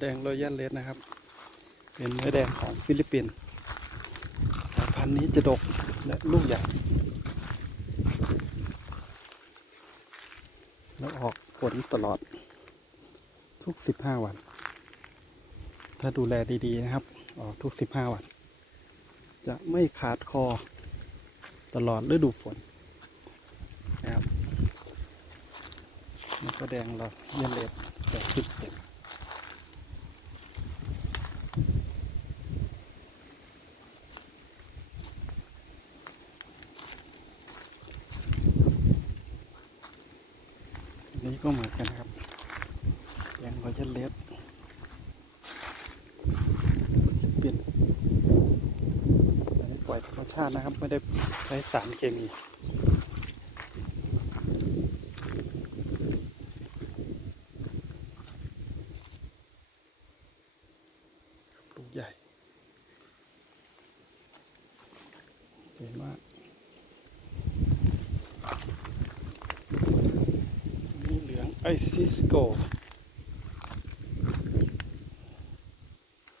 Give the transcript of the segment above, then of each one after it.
แดงรอยัลเลสนะครับ เป็นเนื้อแดงของฟิลิปปินส์สายพันธุ์นี้จะดกและลูกใหญ่แล้วออกผลตลอดทุก 15 วัน ถ้าดูแลดีๆนะครับ ออกทุก 15 วัน จะไม่ขาดคอตลอดฤดูฝนนะครับนี่ก็แดงเราเยี่ยมเลยแปดสิบเจ็ด นี้ก็เหมือนกันครับแดงรอยัลเลสเปลี่ยนปล่อยธรรมชาตินะครับ ไม่ได้ใช้สารเคมีลูกใหญ่สวยมากนี่เหลืองไอ ซิสโก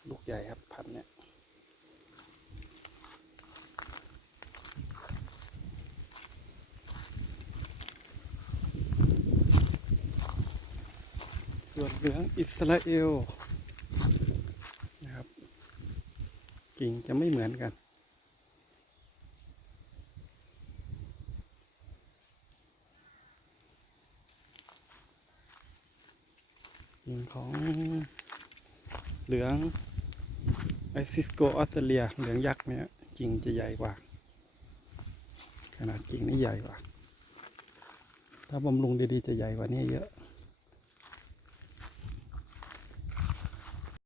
ลูกใหญ่ครับ พันเนี่ย ส่วนเหลืองอิสราเอล นะครับ กิ่งจะไม่เหมือนกัน กิ่งของเหลืองไอซิสโกออสเตรเลียเหลืองยักษ์เนี่ยกิ่งจะใหญ่กว่า ขนาดกิ่งนี่ใหญ่กว่า ถ้าบำรุงดีๆจะใหญ่กว่านี้เยอะ